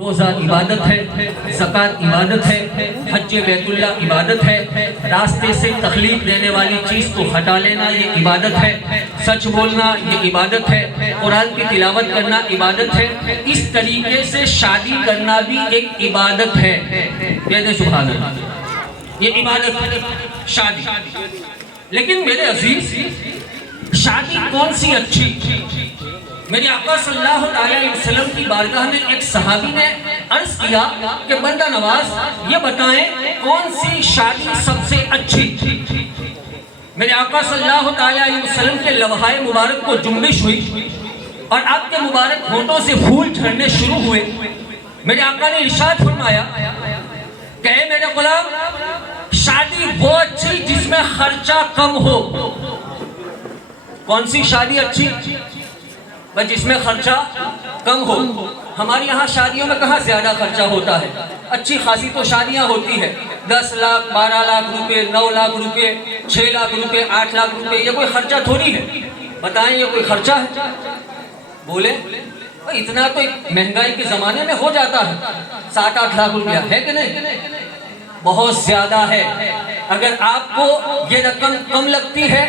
रोज़ा इबादत है, ज़कात इबादत है, हज बैतुल्ला इबादत है, रास्ते से तकलीफ देने वाली चीज़ को हटा लेना ये इबादत है, सच बोलना ये इबादत है, कुरान की तिलावत करना इबादत है। इस तरीके से शादी करना भी एक इबादत है। कहते सुभान अल्लाह, ये इबादत है शादी। लेकिन मेरे अजीज, शादी कौन सी अच्छी? मेरे आका सल्लल्लाहु अलैहि वसल्लम की बारगाह में एक सहाबी ने अर्ज किया कि बंदा नवाज ये बताएं कौन सी शादी सबसे अच्छी? मेरे आका सल्लल्लाहु अलैहि वसल्लम के लम्हाए मुबारक को जुम्बिश हुई और आपके मुबारक होंठों से फूल झड़ने शुरू हुए। मेरे आका ने इरशाद फरमाया, कहे मेरे गुलाम, शादी वो अच्छी जिसमें खर्चा कम हो। कौन सी शादी अच्छी? बस जिसमें खर्चा कम हो। हमारे यहाँ शादियों में कहाँ ज्यादा खर्चा होता है। अच्छी खासी तो शादियाँ होती है, 10 लाख 12 लाख रुपए, 9 लाख रुपए, 6 लाख रुपए, 8 लाख रुपए। ये कोई खर्चा थोड़ी है। बताएं ये कोई खर्चा है? बोले इतना तो महंगाई के जमाने में हो जाता है, 7-8 लाख रुपया है कि नहीं? बहुत ज्यादा है। अगर आपको ये रकम कम लगती है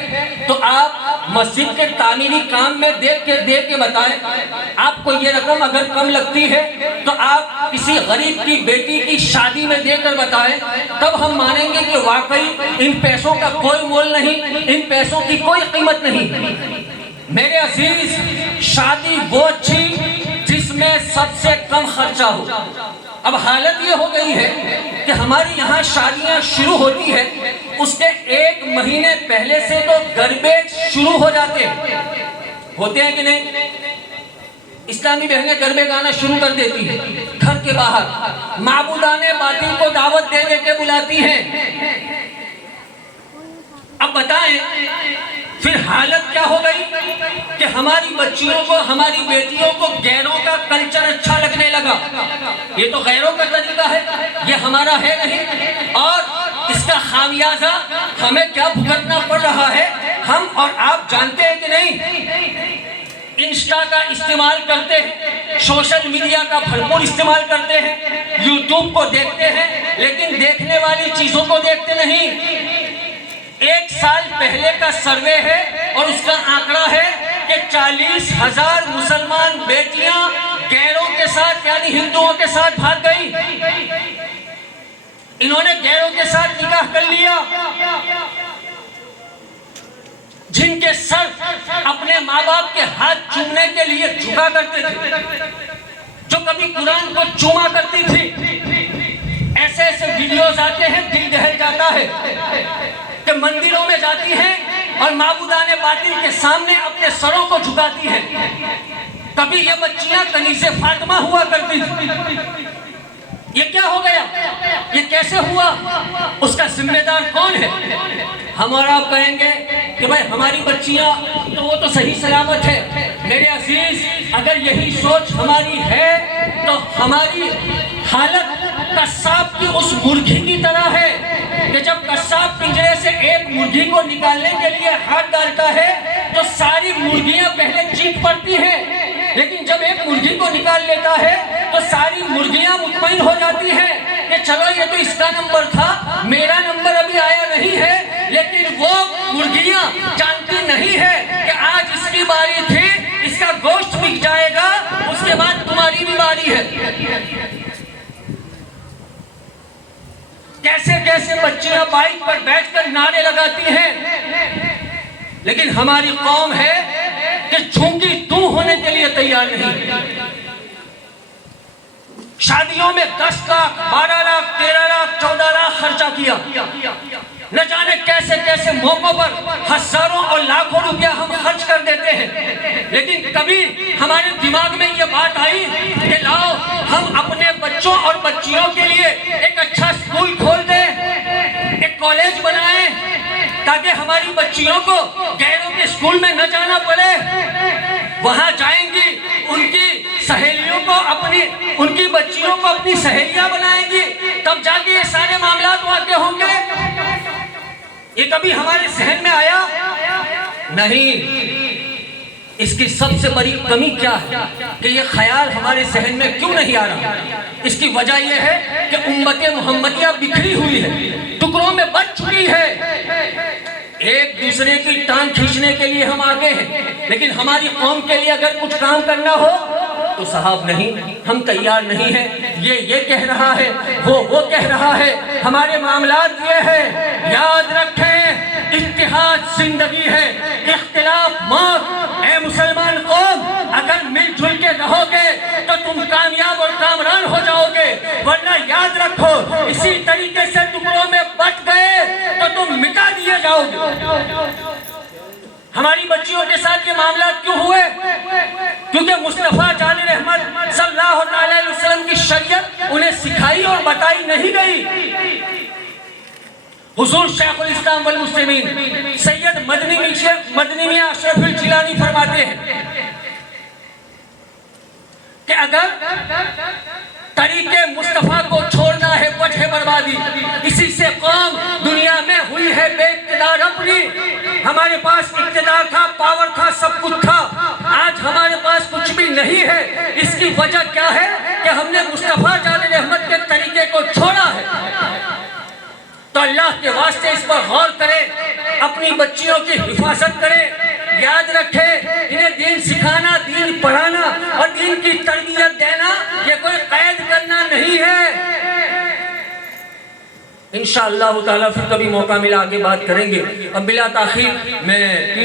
तो आप मस्जिद के तामीरी काम में देख के बताएं। आपको ये रकम अगर कम लगती है तो आप किसी गरीब की बेटी की शादी में देकर बताएं, तब हम मानेंगे कि वाकई इन पैसों का कोई मोल नहीं, इन पैसों की कोई कीमत नहीं। मेरे अजीज, शादी वो अच्छी जिसमें सबसे कम खर्चा हो। अब हालत ये हो गई है कि हमारी यहाँ शादियाँ शुरू होती है, उसके 1 महीने पहले से तो गरबे शुरू हो जाते हैं। होते हैं कि नहीं? इस्लामी बहनें गरबे गाना शुरू कर देती है घर के बाहर, माबूदाने बातिल को दावत दे के बुलाती हैं। अब बताएं फिर हालत क्या हो गई कि हमारी बच्चियों को, हमारी बेटियों को गैरों का कल्चर अच्छा लगने लगा। ये तो गैरों का तरीका है, ये हमारा है नहीं। और इसका खामियाजा हमें क्या भुगतना पड़ रहा है, हम और आप जानते हैं कि नहीं? इंस्टा का इस्तेमाल करते हैं, सोशल मीडिया का भरपूर इस्तेमाल करते हैं, यूट्यूब को देखते हैं, लेकिन देखने वाली चीजों को देखते नहीं। 1 साल पहले का सर्वे है और उसका आंकड़ा है कि 40,000 मुसलमान बेटियां गैरों के साथ यानी हिंदुओं के साथ भाग गई। इन्होंने गैरों के साथ निकाह कर लिया, जिनके सर अपने माँ बाप के हाथ चूमने के लिए झुका करते थे, जो कभी कुरान को चूमा करती थी। ऐसे ऐसे वीडियोस आते हैं, दिल दहल जाता है कि मंदिरों में जाती हैं और माबूदाने बातिल के सामने अपने सरों को झुकाती हैं। कभी ये बच्चियां कनीज़े फातिमा हुआ करती थी। ये क्या हो गया? ये कैसे हुआ? उसका जिम्मेदार कौन है? हम और आप कहेंगे कि भाई हमारी बच्चियां तो वो तो सही सलामत है। मेरे अजीज, अगर यही सोच हमारी है तो हमारी हालत कस्साब की उस मुर्गी की तरह है कि जब कस्साब पिंजरे से एक मुर्गी को निकालने के लिए हाथ डालता है तो सारी मुर्गियां पहले चीख पड़ती हैं, लेकिन जब एक मुर्गी को निकाल लेता है तो सारी मुर्गियां मुतमईन हो जाती हैं कि चलो ये तो इसका नंबर था, मेरा नंबर अभी आया नहीं है। लेकिन वो मुर्गियां जानती नहीं है कि आज इसकी बारी थी, इसका गोश्त बिक जाएगा, उसके बाद तुम्हारी भी बारी है। कैसे कैसे बच्चियां बाइक पर बैठकर नारे लगाती हैं, लेकिन हमारी कौम है कि झूठी तू होने के लिए तैयार नहीं। शादियों में 10 लाख 12 लाख 13 लाख 14 लाख खर्चा किया, न जाने कैसे कैसे मौकों पर हजारों और लाखों रुपया हम खर्च कर देते हैं। लेकिन कभी हमारे दिमाग में ये बात आई कि लाओ हम अपने बच्चों और बच्चियों के लिए एक अच्छा स्कूल खोल दें, एक कॉलेज बनाएं, ताकि हमारी बच्चियों को गैरों के स्कूल में न जाना पड़े। वहां जाएंगी, उनकी सहेलियों को उनकी बच्चियों को अपनी सहेलियां बनाएंगी, तब जाके ये सारे मामला वाक़ई होंगे। ये कभी हमारे जहन में आया नहीं। इसकी सबसे बड़ी कमी क्या है कि ये ख्याल हमारे जहन में क्यों नहीं आ रहा? इसकी वजह यह है कि उम्मत मुहम्मदिया बिखरी हुई है, टुकड़ों में बट चुकी है। एक दूसरे की टांग खींचने के लिए हम आगे हैं, लेकिन हमारी कौम के लिए अगर कुछ काम करना हो तो साहब नहीं, हम तैयार नहीं हैं। ये कह रहा है, वो कह रहा है, हमारे मामलात ये है। याद रखें, इत्तेहाद जिंदगी है, इख्तिलाफ मौत। ए मुसलमान कौम, अगर मिलजुल के रहोगे तो तुम कामयाब और कामरान हो जाओगे, वरना याद रखो इसी तरीके से टुकड़ों में बट गए तो तुम मिटा दिए जाओगे। हमारी बच्चियों के साथ ये मामला क्यों हुए? क्योंकि मुस्तफा जान रहमत सल्लल्लाहु अलैहि वसल्लम की शरीयत उन्हें सिखाई और बताई नहीं गई। हुजूर शेखुल इस्लाम वल मुस्लिमीन सैयद मदनी मियां अशरफुल जिलानी फरमाते हैं कि अगर तरीके मुस्तफा को छोड़ना है वजह बर्बादी, इसी से कौम दुनिया में हुई है बेइक्तिदार अपनी। हमारे पास इक्तिदार था, पावर था, सब कुछ था, आज हमारे पास कुछ भी नहीं है। इसकी वजह क्या है कि हमने मुस्तफा जान रहमत के तरीके को छोड़ा है। तो अल्लाह के वास्ते इस पर गौर करें, अपनी बच्चियों की हिफाजत करें। याद रखें, इन्हें दीन सिखाना, दीन पढ़ाना और दीन की तरबियत देना ये कोई कैद करना नहीं है। इंशाअल्लाह ताला फिर कभी मौका मिला आगे बात करेंगे। अब बिला ताखीर मैं